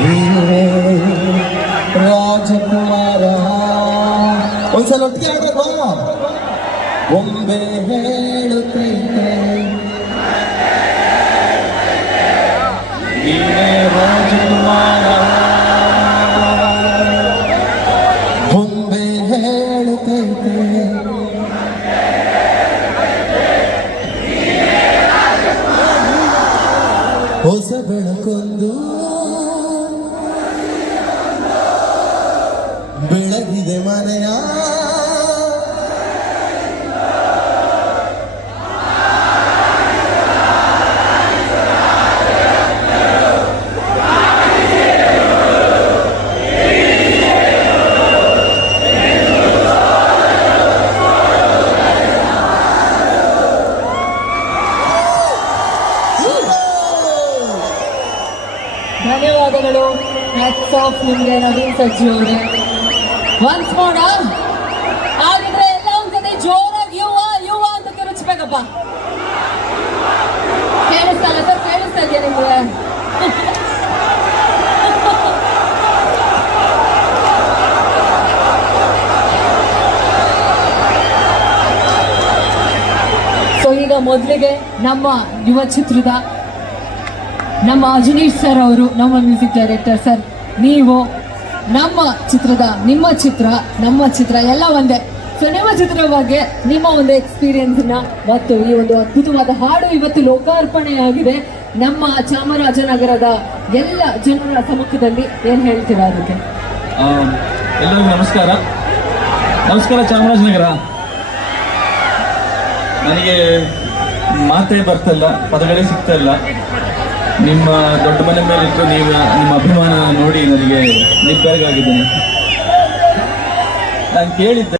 ನೀವೇ ರಾಜಕುಮಾರ. ಒಂದ್ಸಲ ಒಟ್ಟಿಗೆ ಆಡೋಣ ಒಮ್ಮೆ ಹೇಳುತ್ತೈತೆ ನೀವೇ ರಾಜಕುಮಾರ. ಒಮ್ಮೆ ಹೇಳುತ್ತೈತೆ ಹೊಸ ಬೆಳಕೊಂದು ಬೆಳಗಿದೆ ಮನೆಯ ಧನ್ಯವಾದಗಳು ಹ್ಯಾಟ್ಸ್ ಆಫ್ ನಿಮ್ಗೆ ನವೀನ್ ಸಜ್ಜು ಅವರೇ ಒನ್ಸ್ ಮೋಡ ಆಗಿದ್ರೆ ಎಲ್ಲ ಒಂದ್ಸತಿ ಜೋರಾಗಿ ಯುವ ಯುವ ಅಂತ ಕಿರುಚ್ಬೇಕಪ್ಪ. ಕೇಳಿಸ್ತಲ್ಲ ಸರ್, ಕೇಳಿಸ್ತಾ ಇದೆಯಾ ಸೊ ಈಗ ಮೊದಲಿಗೆ ನಮ್ಮ ಯುವ ಚಿತ್ರದ ನಮ್ಮ ಅಜನೀಶ್ ಸರ್ ಅವರು ನಮ್ಮ ಮ್ಯೂಸಿಕ್ ಡೈರೆಕ್ಟರ್ ಸರ್, ನೀವು ನಮ್ಮ ಚಿತ್ರದ, ನಿಮ್ಮ ಚಿತ್ರ, ನಮ್ಮ ಚಿತ್ರ ಎಲ್ಲ ಒಂದೇ. ಸೊ ನಿಮ್ಮ ಚಿತ್ರದ ಬಗ್ಗೆ, ನಿಮ್ಮ ಒಂದು ಎಕ್ಸ್ಪೀರಿಯನ್ಸ್ನ ಮತ್ತು ಈ ಒಂದು ಅದ್ಭುತವಾದ ಹಾಡು ಇವತ್ತು ಲೋಕಾರ್ಪಣೆಯಾಗಿದೆ. ನಮ್ಮ ಚಾಮರಾಜನಗರದ ಎಲ್ಲ ಜನರ ಸಮ್ಮುಖದಲ್ಲಿ ಏನ್ ಹೇಳ್ತೀರಾ ಅದಕ್ಕೆ? ಎಲ್ಲರಿಗೂ ನಮಸ್ಕಾರ. ನಮಸ್ಕಾರ ಚಾಮರಾಜನಗರ. ನನಗೆ ಮಾತೇ ಬರ್ತಲ್ಲ, ಪದಗಳೇ ಸಿಗ್ತಾ ಇಲ್ಲ. ನಿಮ್ಮ ದೊಡ್ಡ ಮನೆ ಮೇಲಿಟ್ಟು ನೀವು ನಿಮ್ಮ ಅಭಿಮಾನ ನೋಡಿ ನನಗೆ ನಿಬ್ಬೆರಗಾಗಿದ್ದೇನೆ. ನಾನು ಕೇಳಿದ್ದೆ.